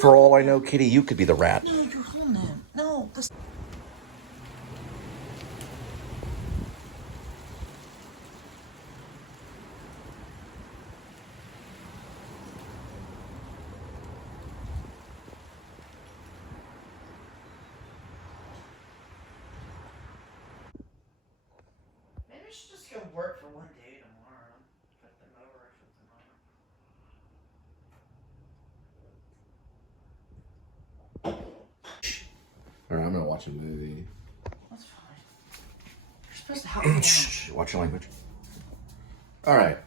For all I know, Kitty, you could be the rat. No, you're holding him. No, that's... Maybe I should just go work for one day tomorrow. Put them over or something. Alright, I'm gonna watch a movie. That's fine. You're supposed to help me out. Shh, watch your language. Alright.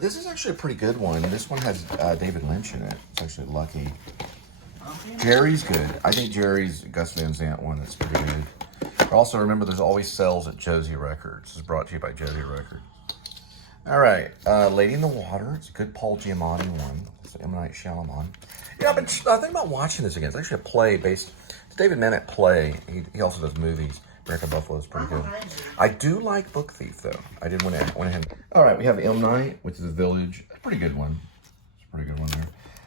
This is actually a pretty good one. This one has David Lynch in it. It's actually lucky. Jerry's good. I think Jerry's Gus Van Sant one is pretty good. But also remember, there's always sales at Josie Records. This is brought to you by Josie Records. Alright, Lady in the Water. It's a good Paul Giamatti one. It's M. Night Shyamalan. Yeah, I've been thinking about watching this again. It's actually a play based... It's David Mamet play. He also does movies. American Buffalo is pretty good. I do like Book Thief, though. I did want to... Alright, we have M. Night, which is a village. A pretty good one. It's a pretty good one there.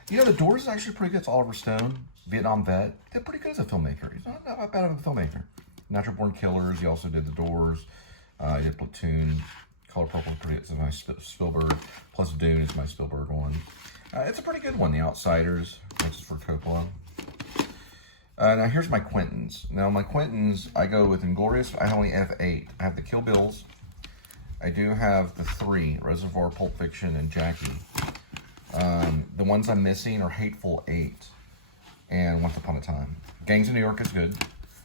You know, The Doors is actually pretty good. It's Oliver Stone, Vietnam vet. He did pretty good as a filmmaker. He's not bad of a filmmaker. Natural Born Killers. He also did The Doors. He did Platoon. Color Purple is my Spielberg. Plus Dune is my Spielberg one. It's a pretty good one. The Outsiders, which is for Coppola. Now here's my Quentins. Now my Quentins, I go with Inglourious. I only have 8. I have the Kill Bills. I do have the 3, Reservoir, Pulp Fiction, and Jackie. The ones I'm missing are Hateful Eight and Once Upon a Time. Gangs of New York is good.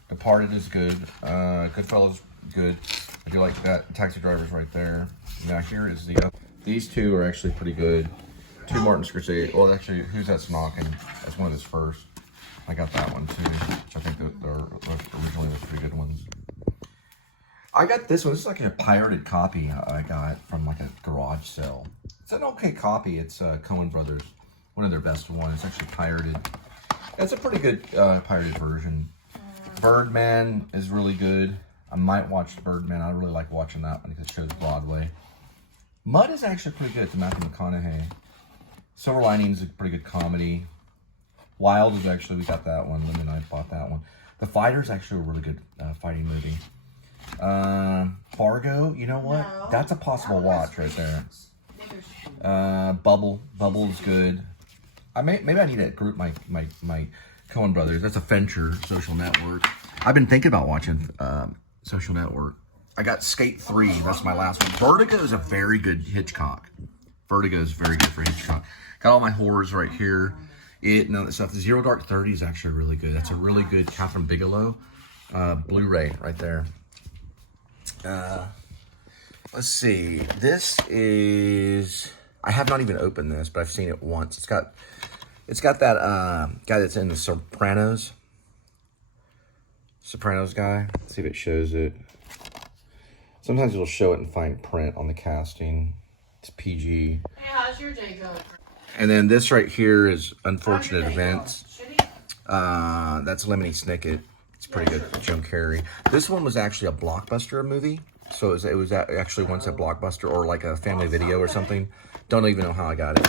Departed is good. Goodfellas, good. I do like that. Taxi Driver's right there. Now here is the... these two are actually pretty good. 2 Martin Scorsese. Well, actually, Who's That's Knocking? That's one of his first. I got that one too, which I think that originally was pretty good ones. I got this one. This is like a pirated copy I got from like a garage sale. It's an okay copy. It's Coen Brothers, one of their best ones. It's actually pirated. It's a pretty good pirated version. Birdman is really good. I might watch Birdman. I really like watching that one because it shows Broadway. Mud is actually pretty good. It's Matthew McConaughey. Silver Linings is a pretty good comedy. Wild is actually, we got that one. Linda and I bought that one. The Fighter's actually a really good fighting movie. Fargo, you know what? No, that's a possible watch right there. Bubble is good. Maybe I need to group my Coen Brothers. That's a Venture, Social Network. I've been thinking about watching Social Network. I got Skate 3. That's my last one. Vertigo is a very good Hitchcock. Vertigo is very good for Hitchcock. Got all my horrors right here. And all that stuff. The Zero Dark 30 is actually really good. That's a really good Catherine Bigelow Blu-ray right there. Let's see. This is... I have not even opened this, but I've seen it once. It's got that guy that's in The Sopranos. Sopranos guy. Let's see if it shows it. Sometimes it'll show it in fine print on the casting. It's PG. Hey, how's your day going? And then this right here is Unfortunate Events. That's Lemony Snicket. It's pretty good. Jim Carrey. This one was actually a Blockbuster movie. So it was actually once a Blockbuster or like a Family Video or something. Don't even know how I got it.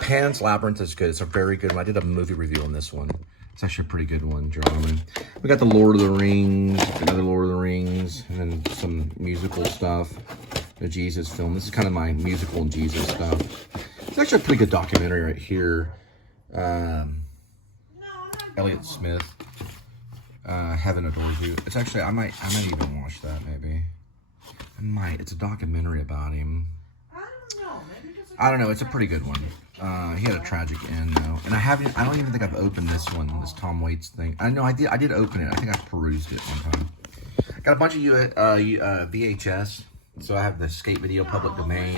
Pan's Labyrinth is good. It's a very good one. I did a movie review on this one. It's actually a pretty good one, gentlemen. We got the Lord of the Rings, another Lord of the Rings, and then some musical stuff. The Jesus film. This is kind of my musical and Jesus stuff. It's actually a pretty good documentary right here. Elliott Smith. Heaven Adores You. It's actually, I might even watch that maybe. I might. It's a documentary about him. I don't know. It's a pretty good one. He had a tragic end though, and I don't even think I've opened this one. This Tom Waits thing. I know I did open it. I think I perused it one time. Got a bunch of VHS. So I have the skate video, Public Domain,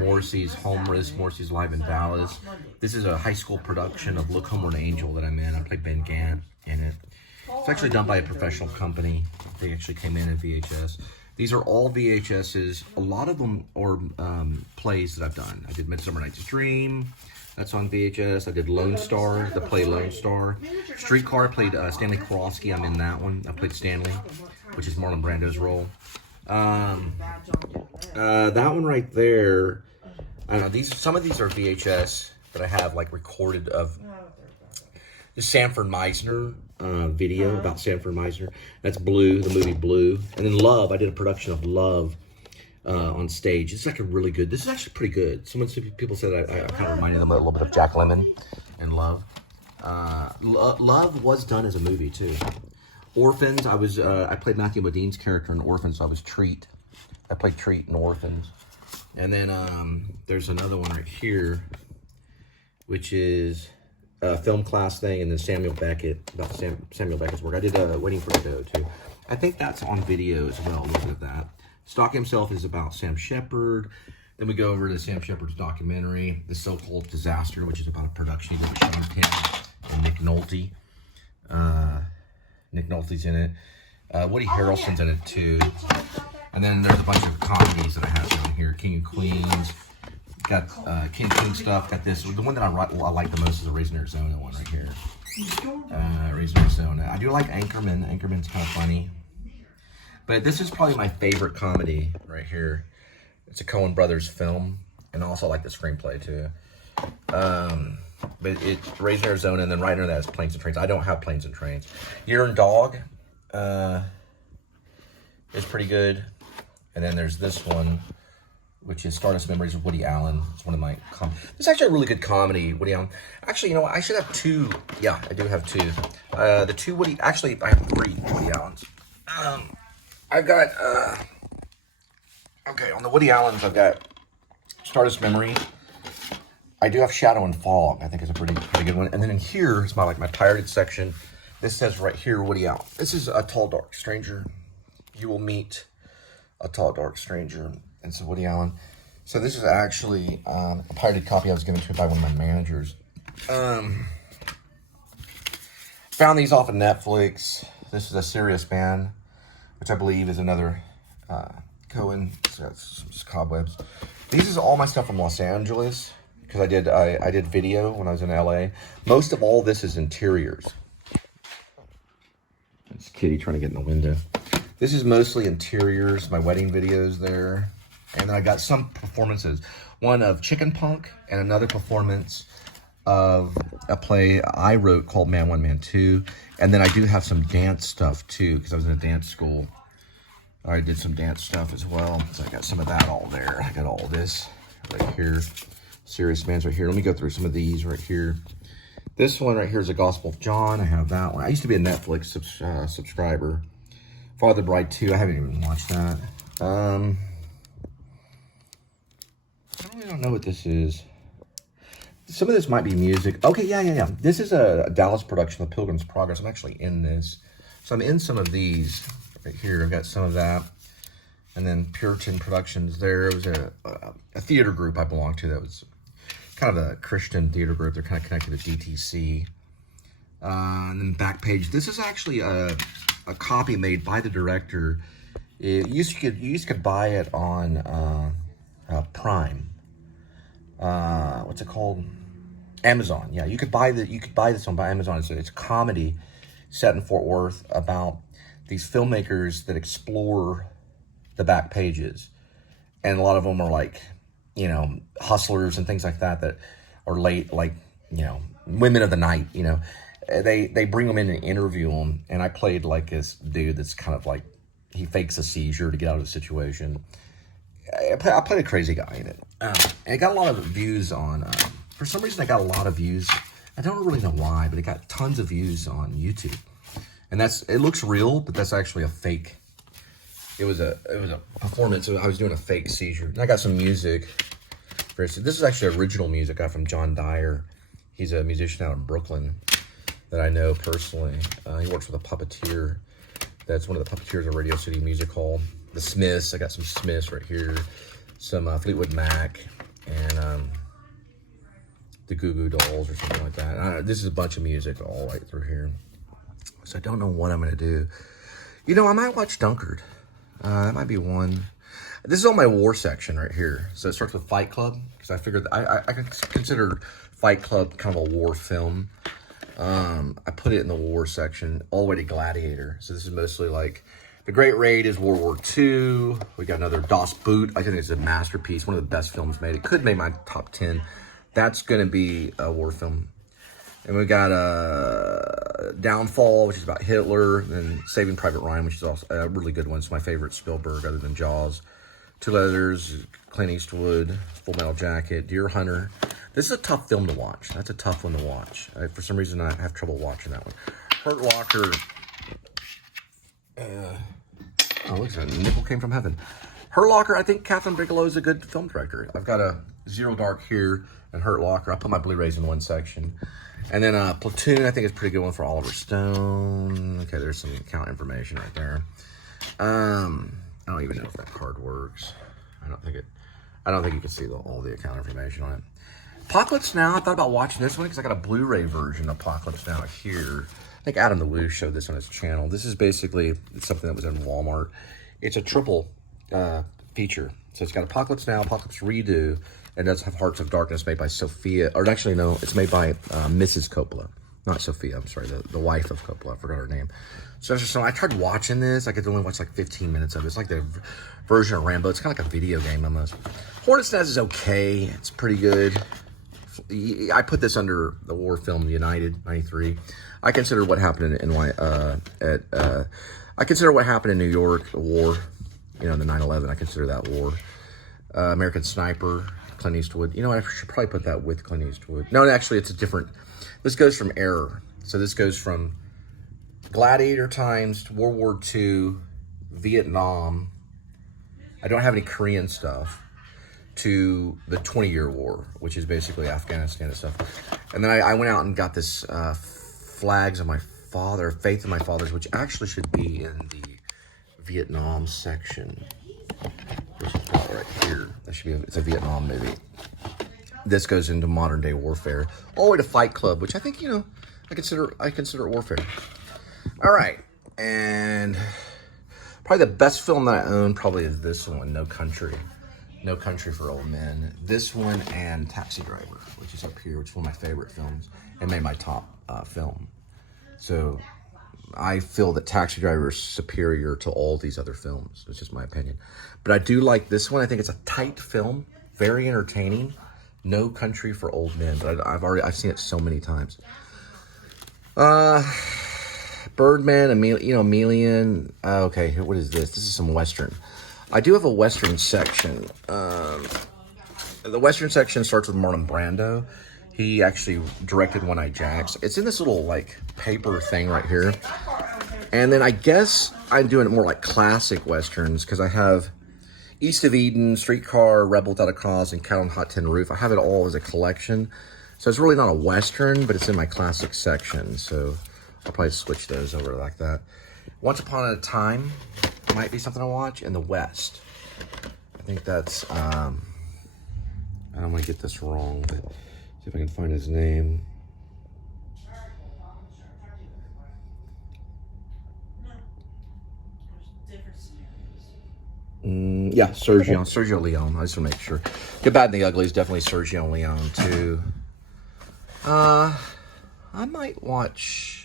Morrissey's Homeless, Morrissey's Live in Dallas. This is a high school production of Look Homeward Angel that I'm in. I played Ben Gant in it. It's actually done by a professional company. They actually came in VHS. These are all VHSs. A lot of them are plays that I've done. I did Midsummer Night's Dream. That's on VHS. I did Lone Star, the play Lone Star. Streetcar, I played Stanley Kowalski. I'm in that one. I played Stanley, which is Marlon Brando's role. That one right there. I don't know. Some of these are VHS. that I have like recorded of No, they're about it. the Sanford Meisner video about Sanford Meisner. That's Blue, the movie Blue. And then Love, I did a production of Love on stage. It's like a really good, this is actually pretty good. People said I kind of reminded them a little bit of Jack Lemmon and Love. Love was done as a movie too. Orphans, I played Matthew Modine's character in Orphans, so I was Treat. I played Treat in Orphans. And then there's another one right here, which is a film class thing, and then Samuel Beckett, about Samuel Beckett's work. I did Waiting for Godot too. I think that's on video as well, a little bit of that. Stock Himself is about Sam Shepard. Then we go over to Sam Shepard's documentary, The So-Called Disaster, which is about a production he did with Sean Penn and Nick Nolte. Nick Nolte's in it. Woody Harrelson's in it too. And then there's a bunch of comedies that I have down here. King of Queens. Got King of Queens stuff. Got this. The one that I like the most is the Raising Arizona one right here. Raising Arizona. I do like Anchorman. Anchorman's kind of funny. But this is probably my favorite comedy right here. It's a Coen Brothers film. And I also like the screenplay too. But it's Raising Arizona, and then right under that is Planes and Trains. I don't have Planes and Trains. Year and Dog is pretty good. And then there's this one, which is Stardust Memories of Woody Allen. It's one of my this is actually a really good comedy, Woody Allen. Actually, you know what? I should have two. Yeah, I do have two. The two Woody, actually, I have three Woody Allens. I've got, okay, on the Woody Allens, I've got Stardust Memories. I do have Shadow and Fog. I think is a pretty good one. And then in here is my pirated section. This says right here, Woody Allen. This is A Tall Dark Stranger. You will meet a tall dark stranger. And so Woody Allen. So this is actually a pirated copy I was given to by one of my managers. Found these off of Netflix. This is A Serious Man, which I believe is another Coen. So some cobwebs. These is all my stuff from Los Angeles. Because I did video when I was in LA. Most of all this is interiors. It's Kitty trying to get in the window. This is mostly interiors, my wedding videos there. And then I got some performances. One of Chicken Punk and another performance of a play I wrote called Man 1, Man 2. And then I do have some dance stuff too, because I was in a dance school. I did some dance stuff as well. So I got some of that all there. I got all this right here. Serious Man's right here. Let me go through some of these right here. This one right here is the Gospel of John. I have that one. I used to be a Netflix subscriber. Father Bride 2. I haven't even watched that. I really don't know what this is. Some of this might be music. Okay, yeah. This is a Dallas production of Pilgrim's Progress. I'm actually in this. So I'm in some of these right here. I've got some of that. And then Puritan Productions there. It was a theater group I belonged to that was kind of a Christian theater group. They're kind of connected to DTC. And then Backpage. This is actually a copy made by the director. You used to buy it on Prime. What's it called? Amazon. Yeah, you could buy this on Amazon. It's a comedy set in Fort Worth about these filmmakers that explore the back pages, and a lot of them are like, you know, hustlers and things like that are late, like, you know, women of the night. You know, they bring them in and interview them, and I played like this dude that's kind of like, he fakes a seizure to get out of the situation. I played a crazy guy in it. And it got a lot of views on, for some reason I got a lot of views. I don't really know why, but it got tons of views on YouTube. And it looks real, but that's actually a fake. It was a performance. I was doing a fake seizure. And I got some music. This is actually original music I got from John Dyer. He's a musician out in Brooklyn that I know personally. He works with a puppeteer. That's one of the puppeteers of Radio City Music Hall. The Smiths. I got some Smiths right here. Some Fleetwood Mac. And the Goo Goo Dolls or something like that. This is a bunch of music all right through here. So I don't know what I'm going to do. You know, I might watch Dunkard. That might be one. This is on my war section right here. So it starts with Fight Club, because I figured I consider Fight Club kind of a war film. I put it in the war section all the way to Gladiator. So this is mostly like The Great Raid is World War II. We got another Das Boot. I think it's a masterpiece, one of the best films made. It could make my top 10 That's going to be a war film. And we got Downfall, which is about Hitler, and Saving Private Ryan, which is also a really good one. It's my favorite Spielberg other than Jaws. Two Letters, Clint Eastwood, Full Metal Jacket, Deer Hunter. This is a tough film to watch. That's a tough one to watch. For some reason, I have trouble watching that one. Hurt Locker. Oh, look at that. Nickel Came from Heaven. Hurt Locker, I think Catherine Bigelow is a good film director. I've got a Zero Dark here and Hurt Locker. I'll put my Blu-rays in one section. And then Platoon, I think is a pretty good one for Oliver Stone. Okay, there's some account information right there. I don't even know if that card works. I don't think you can see all the account information on it. Apocalypse Now, I thought about watching this one because I got a Blu-ray version of Apocalypse Now here. I think A.D.W.C showed this on his channel. This is basically something that was in Walmart. It's a triple feature. So it's got Apocalypse Now, Apocalypse Redo, and it does have Hearts of Darkness made by Sophia. Or actually, no, it's made by Mrs. Coppola. Not Sophia, I'm sorry, the wife of Coppola. I forgot her name. So I tried watching this. I could only watch like 15 minutes of it. It's like the version of Rambo. It's kind of like a video game almost. Hornet's Nest is okay. It's pretty good. I put this under the war film United, 93. I consider what happened I consider what happened in New York, the war, the 9/11. I consider that war. American Sniper, Clint Eastwood. You know what? I should probably put that with Clint Eastwood. No, actually, it's a different. This goes from Error. So this goes from Gladiator times to World War II, Vietnam. I don't have any Korean stuff. To the 20-year war, which is basically Afghanistan and stuff. And then I went out and got this Flags of My Father, Faith of My Fathers, which actually should be in the Vietnam section, which is about right here. That should be it's a Vietnam movie. This goes into modern day warfare, all the way to Fight Club, which I think I consider warfare. All right, and probably the best film that I own probably is this one, No Country for Old Men. This one and Taxi Driver, which is up here, which is one of my favorite films and made my top film. So I feel that Taxi Driver is superior to all these other films. It's just my opinion. But I do like this one. I think it's a tight film, very entertaining. No Country for Old Men. But I've seen it so many times. Birdman, Emelian. Okay, what is this? This is some Western. I do have a Western section. The Western section starts with Marlon Brando. He actually directed One Eye Jacks. It's in this little paper thing right here. And then I guess I'm doing it more like classic Westerns because I have East of Eden, Streetcar, Rebel Without a Cause, and Cat on Hot Tin Roof. I have it all as a collection. So it's really not a Western, but it's in my classic section. So I'll probably switch those over like that. Once Upon a Time might be something I watch in the West. I think that's I don't want to get this wrong, but see if I can find his name. Yeah, Sergio Leone. I just want to make sure. Good, Bad, and the Ugly is definitely Sergio Leone too. I might watch.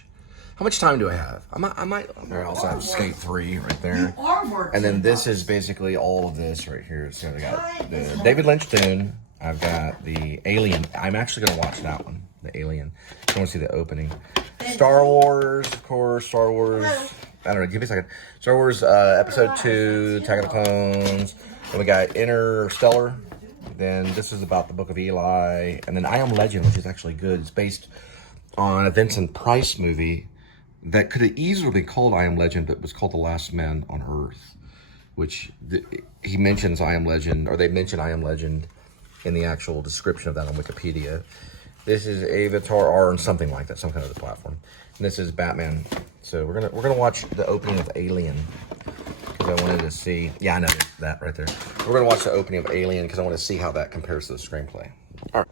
How much time do I have? I might. I also have Skate 3 right there. And then this is basically all of this right here. So I got the David Lynch Dune. I've got the Alien. I'm actually going to watch that one, the Alien. I want to see the opening. Star Wars, of course. Star Wars. I don't know. Give me a second. Star Wars Episode 2, Attack of the Clones. Then we got Interstellar. Then this is about the Book of Eli. And then I Am Legend, which is actually good. It's based on a Vincent Price movie that could have easily been called I Am Legend, but was called The Last Man on Earth, which he mentions I Am Legend, or they mention I Am Legend in the actual description of that on Wikipedia. This is Avatar R and something like that, some kind of the platform. And this is Batman. So we're gonna watch the opening of Alien because I wanted to see. Yeah, I know that right there. We're gonna watch the opening of Alien because I want to see how that compares to the screenplay. All right.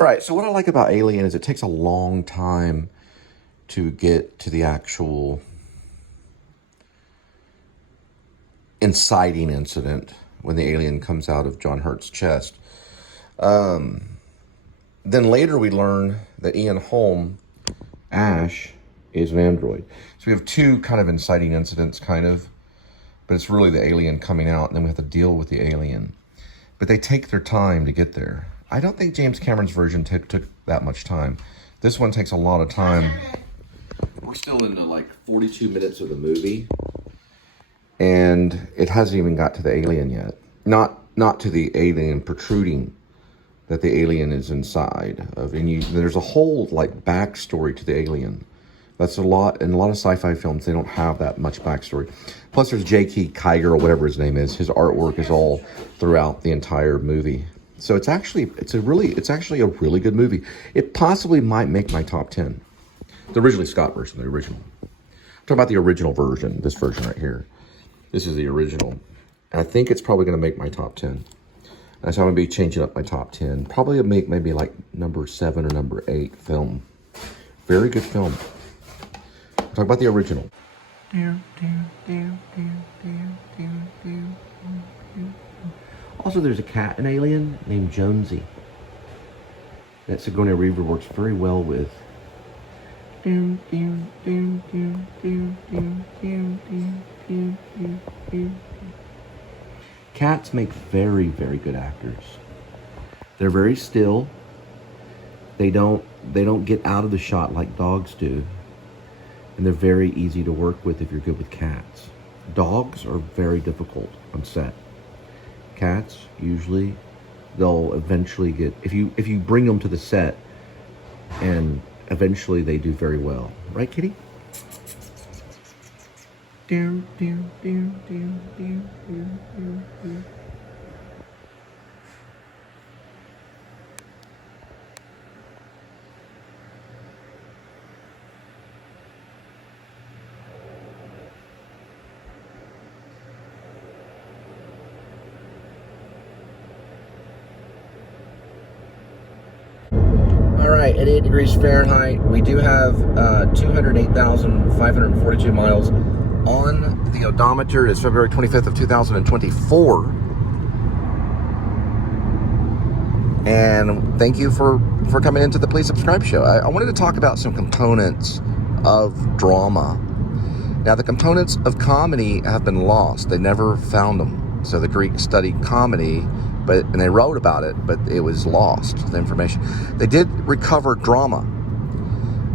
All right, so what I like about Alien is it takes a long time to get to the actual inciting incident when the alien comes out of John Hurt's chest. Then later we learn that Ian Holm, Ash, is an android. So we have two kind of inciting incidents, kind of, but it's really the alien coming out, and then we have to deal with the alien. But they take their time to get there. I don't think James Cameron's version took that much time. This one takes a lot of time. We're still into like 42 minutes of the movie, and it hasn't even got to the alien yet. Not to the alien protruding, that the alien is inside of. And there's a whole like backstory to the alien. That's a lot, in a lot of sci-fi films, they don't have that much backstory. Plus there's J.K. Kiger, or whatever his name is. His artwork is all throughout the entire movie. So it's actually a really good movie. It possibly might make my top 10. The originally Scott version, the original. I'm talking about the original version, this version right here. This is the original. And I think it's probably going to make my top 10. And so I'm going to be changing up my top 10. Probably make maybe like number 7 or number 8 film. Very good film. Talk about the original. Also, there's a cat, an alien named Jonesy, that Sigourney Weaver works very well with. Cats make very, very good actors. They're very still. They don't get out of the shot like dogs do. And they're very easy to work with if you're good with cats. Dogs are very difficult on set. Cats, usually, they'll eventually get, if you bring them to the set, and eventually they do very well. Right, kitty? All right, at 8 degrees Fahrenheit, we do have 208,542 miles on the odometer. It's February 25th of 2024. And thank you for coming into the Please Subscribe show. I wanted to talk about some components of drama. Now, the components of comedy have been lost. They never found them. So the Greeks studied comedy, and they wrote about it, but it was lost, the information. They did recover drama.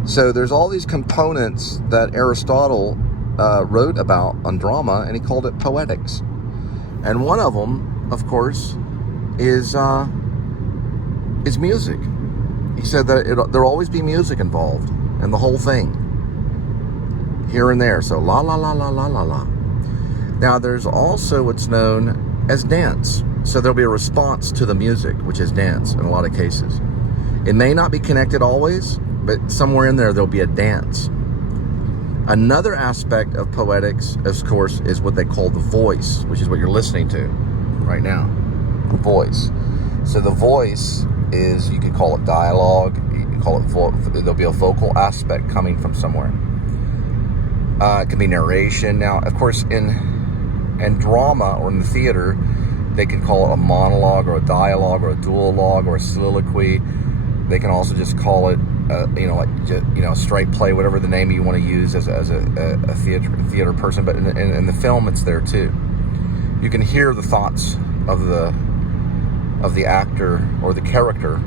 So there's all these components that Aristotle wrote about on drama, and he called it poetics. And one of them, of course, is music. He said that there'll always be music involved in the whole thing, here and there. So la la la la la la la. Now there's also what's known as dance. So there'll be a response to the music, which is dance in a lot of cases. It may not be connected always, but somewhere in there, there'll be a dance. Another aspect of poetics, of course, is what they call the voice, which is what you're listening to right now. Voice. So the voice is, you could call it dialogue, you can call it, there'll be a vocal aspect coming from somewhere. It can be narration. Now, of course, in drama or in the theater, they can call it a monologue or a dialogue or a duologue or a soliloquy. They can also just call it, a straight play, whatever the name you want to use as a theater person. But in the film, it's there too. You can hear the thoughts of the actor or the character.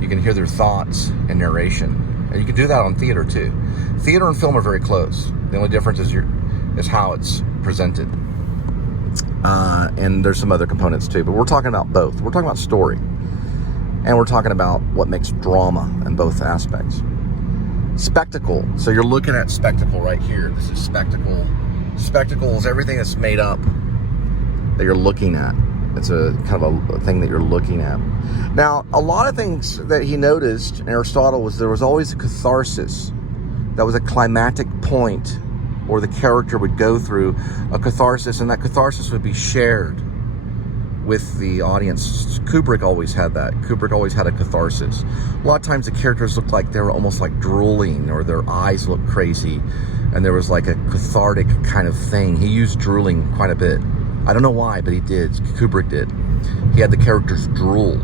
You can hear their thoughts and narration, and you can do that on theater too. Theater and film are very close. The only difference is how it's presented. And there's some other components too, but we're talking about both. We're talking about story, and we're talking about what makes drama in both aspects. Spectacle. So you're looking at spectacle right here. This is spectacle. Spectacle is everything that's made up that you're looking at. It's a kind of a thing that you're looking at. Now, a lot of things that he noticed in Aristotle was there was always a catharsis. That was a climactic point, or the character would go through a catharsis, and that catharsis would be shared with the audience. Kubrick always had that. Kubrick always had a catharsis. A lot of times the characters looked like they were almost like drooling, or their eyes looked crazy, and there was like a cathartic kind of thing. He used drooling quite a bit. I don't know why, but he did. Kubrick did. He had the characters drool.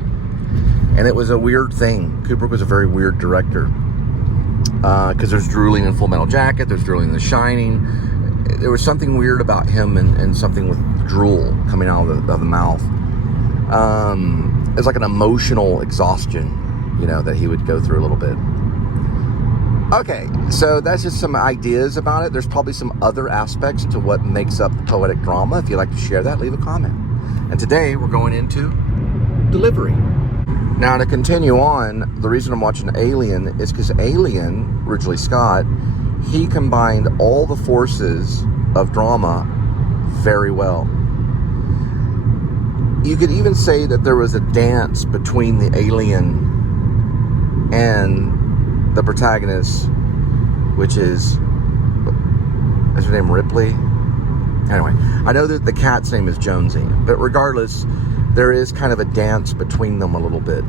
And it was a weird thing. Kubrick was a very weird director. because there's drooling in Full Metal Jacket, there's drooling in The Shining. There was something weird about him and something with drool coming out of the mouth. It's like an emotional exhaustion, you know, that he would go through a little bit. Okay, so that's just some ideas about it. There's probably some other aspects to what makes up the poetic drama. If you'd like to share that, leave a comment. And today we're going into delivery. Now, to continue on, the reason I'm watching Alien is because Alien, Ridley Scott, he combined all the forces of drama very well. You could even say that there was a dance between the alien and the protagonist, which is her name Ripley? Anyway, I know that the cat's name is Jonesy, but regardless, there is kind of a dance between them a little bit.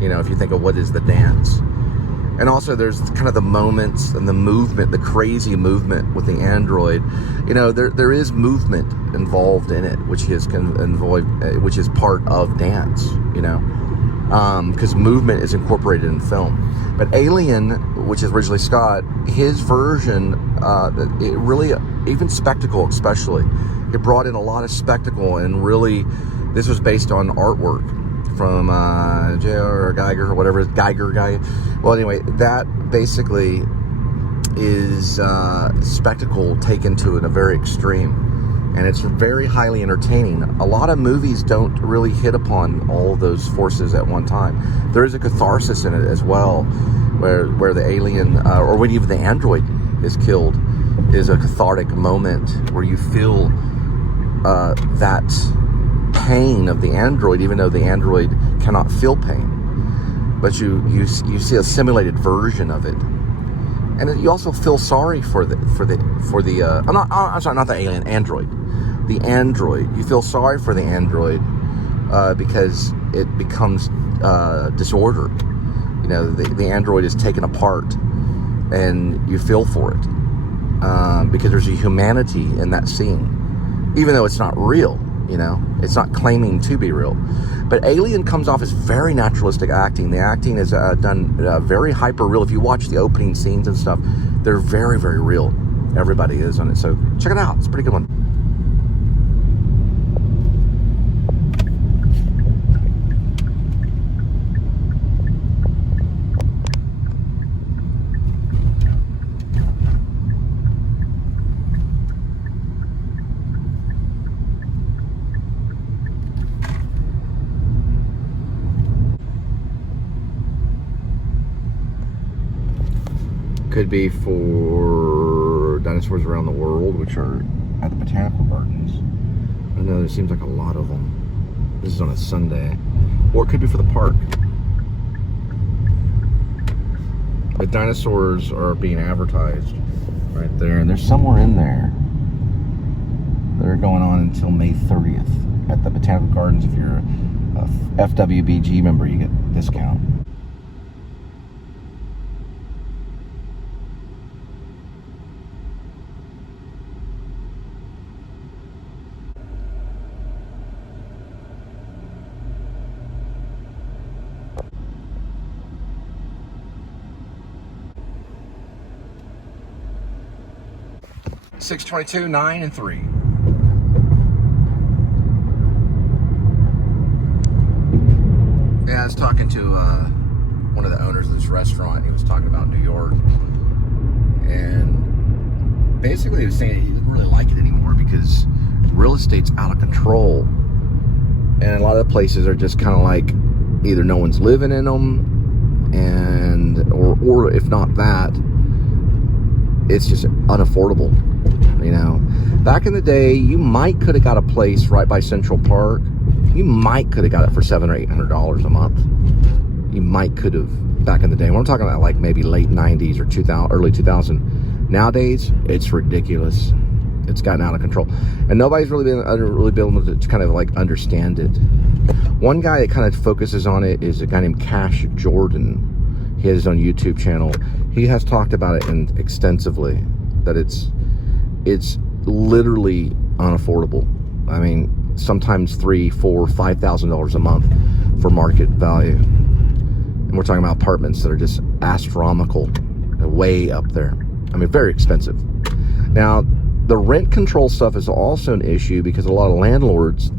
You know, if you think of what is the dance. And also there's kind of the moments and the movement, the crazy movement with the android. You know, there is movement involved in it, which is part of dance, you know. Because movement is incorporated in film. But Alien, which is Ridley Scott, his version, it really, even spectacle especially, it brought in a lot of spectacle, and really, this was based on artwork from J.R. Geiger or whatever, Geiger guy. Well, anyway, that basically is spectacle taken to a very extreme. And it's very highly entertaining. A lot of movies don't really hit upon all those forces at one time. There is a catharsis in it as well, where the alien, or when even the android is killed, is a cathartic moment where you feel that pain of the android, even though the android cannot feel pain. But you see a simulated version of it. And you also feel sorry for the android. The android. You feel sorry for the android because it becomes disordered. You know, the android is taken apart, and you feel for it because there's a humanity in that scene, even though it's not real. You know, it's not claiming to be real. But Alien comes off as very naturalistic acting. The acting is done very hyper real. If you watch the opening scenes and stuff, they're very, very real. Everybody is on it. So check it out. It's a pretty good one. Could be for dinosaurs around the world, which are at the botanical gardens. I know there seems like a lot of them. This is on a Sunday. Or it could be for the park. The dinosaurs are being advertised right there. And there's somewhere in there. They're going on until May 30th at the botanical gardens. If you're a FWBG member, you get a discount. $6.22, 9, and 3. Yeah, I was talking to one of the owners of this restaurant. He was talking about New York, and basically he was saying he didn't really like it anymore because real estate's out of control, and a lot of the places are just kind of like either no one's living in them, and or if not that, it's just unaffordable. You know, back in the day, you might could have got a place right by Central Park. You might could have got it for $700 or $800 a month. You might could have back in the day. When I'm talking about like maybe late 90s or 2000, early 2000. Nowadays, it's ridiculous. It's gotten out of control, and nobody's really been able to kind of like understand it. One guy that kind of focuses on it is a guy named Cash Jordan. He has his own YouTube channel. He has talked about it extensively, that it's literally unaffordable. I mean, sometimes $3,000, $4,000, $5,000 a month for market value. And we're talking about apartments that are just astronomical at way up there. I mean, very expensive. Now, the rent control stuff is also an issue because a lot of landlords,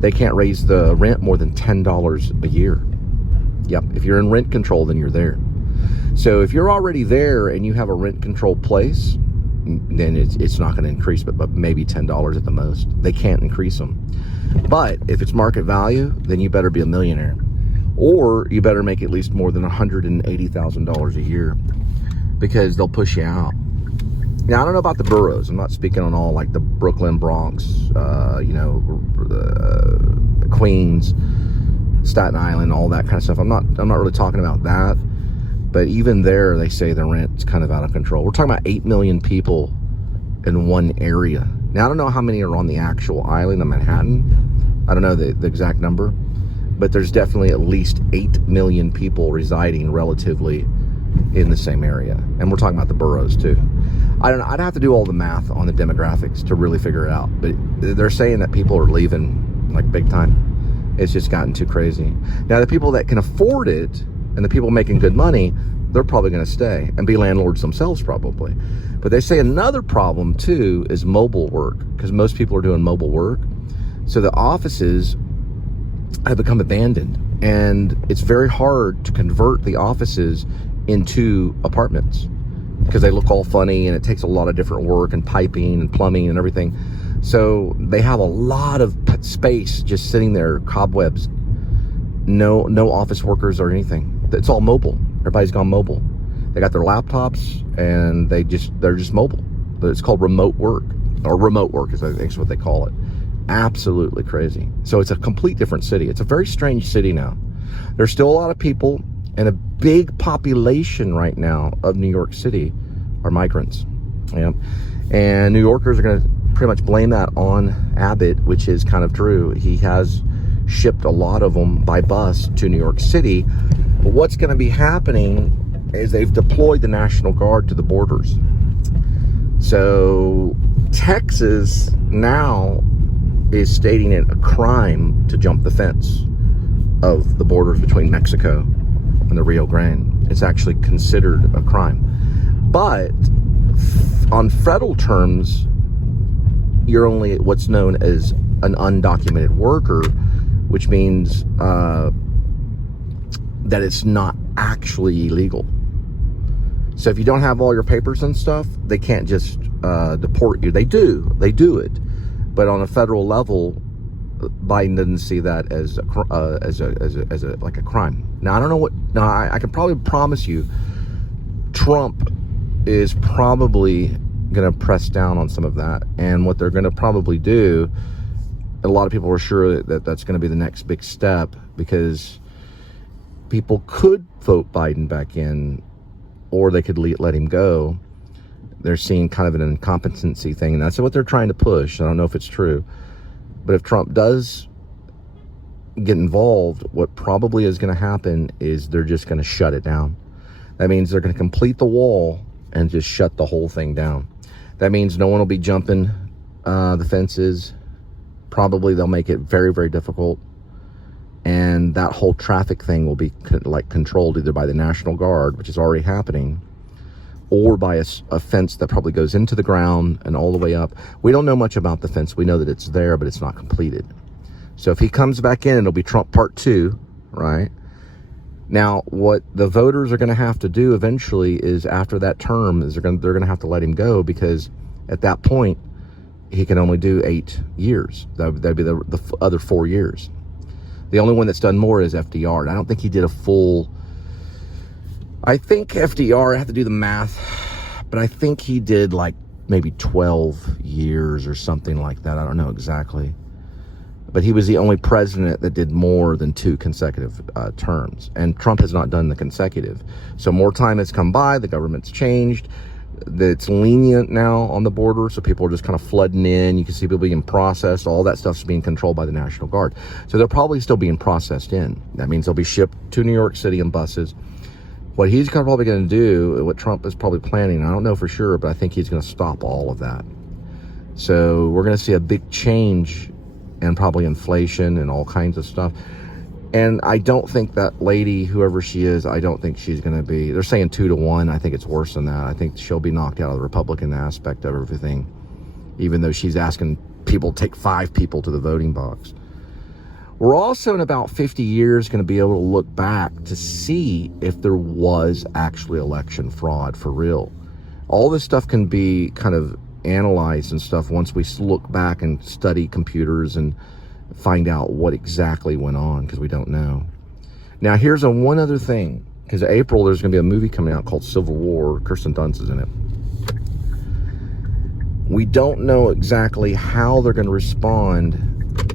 they can't raise the rent more than $10 a year. Yep, if you're in rent control, then you're there. So if you're already there and you have a rent control place, then it's not going to increase, but maybe $10 at the most. They can't increase them. But if it's market value, then you better be a millionaire. Or you better make at least more than $180,000 a year, because they'll push you out. Now, I don't know about the boroughs. I'm not speaking on all, like the Brooklyn, Bronx, Queens, Staten Island, all that kind of stuff. I'm not really talking about that. But even there, they say the rent's kind of out of control. We're talking about 8 million people in one area. Now, I don't know how many are on the actual island of Manhattan. I don't know the exact number. But there's definitely at least 8 million people residing relatively in the same area. And we're talking about the boroughs, too. I don't know. I'd have to do all the math on the demographics to really figure it out. But they're saying that people are leaving, like, big time. It's just gotten too crazy. Now, the people that can afford it, and the people making good money, they're probably going to stay and be landlords themselves, probably. But they say another problem, too, is mobile work, because most people are doing mobile work. So the offices have become abandoned, and it's very hard to convert the offices into apartments because they look all funny, and it takes a lot of different work and piping and plumbing and everything. So they have a lot of space just sitting there, cobwebs, no office workers or anything. It's all mobile. Everybody's gone mobile. They got their laptops, and they're just mobile. It's called remote work, or remote work is I think is what they call it. Absolutely crazy. So it's a complete different city. It's a very strange city now. There's still a lot of people, and a big population right now of New York City are migrants. Yeah. And New Yorkers are going to pretty much blame that on Abbott, which is kind of true. He has shipped a lot of them by bus to New York City. But what's going to be happening is they've deployed the National Guard to the borders. So Texas now is stating it a crime to jump the fence of the borders between Mexico and the Rio Grande. It's actually considered a crime. But on federal terms, you're only what's known as an undocumented worker, which means that it's not actually illegal. So if you don't have all your papers and stuff, they can't just deport you. They do it. But on a federal level, Biden doesn't see that as a crime. Now, I don't know what. Now, I can probably promise you, Trump is probably going to press down on some of that, and what they're going to probably do. A lot of people are sure that that's going to be the next big step, because people could vote Biden back in, or they could let him go. They're seeing kind of an incompetency thing, and that's what they're trying to push. I don't know if it's true. But if Trump does get involved, what probably is going to happen is they're just going to shut it down. That means they're going to complete the wall and just shut the whole thing down. That means no one will be jumping the fences. Probably they'll make it very, very difficult. And that whole traffic thing will be controlled either by the National Guard, which is already happening, or by a fence that probably goes into the ground and all the way up. We don't know much about the fence. We know that it's there, but it's not completed. So if he comes back in, it'll be Trump Part 2, right? Now, what the voters are going to have to do eventually is, after that term, is they're going to have to let him go, because at that point, he can only do 8 years. That'd be the other 4 years. The only one that's done more is FDR. And I don't think he did a full... I think FDR, I have to do the math, but I think he did like maybe 12 years or something like that. I don't know exactly. But he was the only president that did more than 2 consecutive terms. And Trump has not done the consecutive. So more time has come by. The government's changed. It's lenient now on the border. So people are just kind of flooding in. You can see people being processed. All that stuff's being controlled by the National Guard. So they're probably still being processed in. That means they'll be shipped to New York City in buses. What he's probably going to do, what Trump is probably planning, I don't know for sure, but I think he's going to stop all of that. So we're going to see a big change, and probably inflation and all kinds of stuff. And I don't think that lady, whoever she is, I don't think she's going to be, they're saying 2-1. I think it's worse than that. I think she'll be knocked out of the Republican aspect of everything, even though she's asking people to take 5 people to the voting box. We're also in about 50 years going to be able to look back to see if there was actually election fraud for real. All this stuff can be kind of analyzed and stuff once we look back and study computers and find out what exactly went on, because we don't know. Now, here's one other thing, because April there's going to be a movie coming out called Civil War. Kirsten Dunst is in it. We don't know exactly how they're going to respond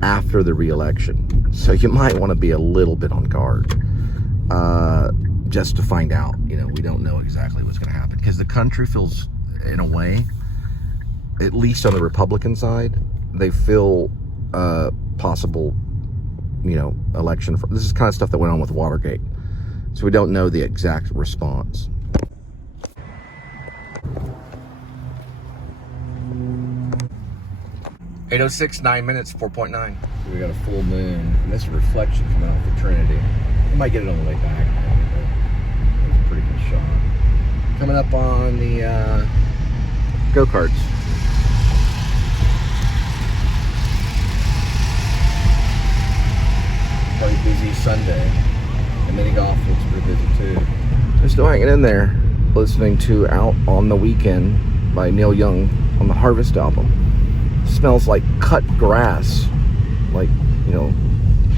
after the re-election, so you might want to be a little bit on guard, just to find out. You know, we don't know exactly what's going to happen, because the country feels, in a way, at least on the Republican side, they feel possible, you know, election. This is kind of stuff that went on with Watergate, so we don't know the exact response. (8:06), 9 minutes, 4.9. We got a full moon, and this reflection coming out of the Trinity. We might get it on the way back. That's a pretty good shot. Coming up on the go-karts. Probably busy Sunday. And mini golf looks pretty busy too. I'm still hanging in there, listening to Out on the Weekend by Neil Young on the Harvest album. Smells like cut grass. Like, you know,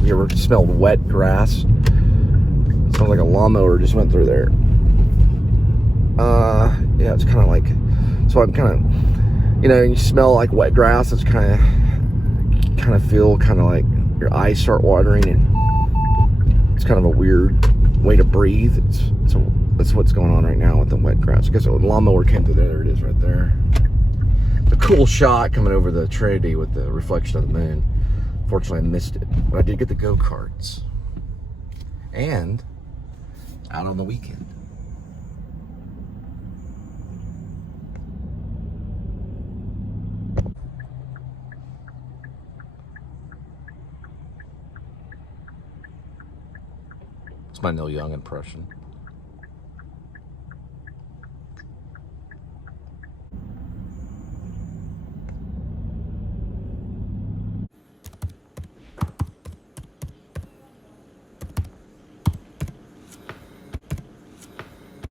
you ever smelled wet grass? Sounds like a lawnmower just went through there. Yeah, it's kind of like, so I'm kind of, you know, you smell like wet grass, it's kind of feel kind of like your eyes start watering, and it's kind of a weird way to breathe. That's what's going on right now with the wet grass. I guess the lawnmower came through there. There it is right there. It's a cool shot coming over the Trinity with the reflection of the moon. Fortunately, I missed it, but I did get the go-karts. And Out on the Weekend. It's my Neil Young impression.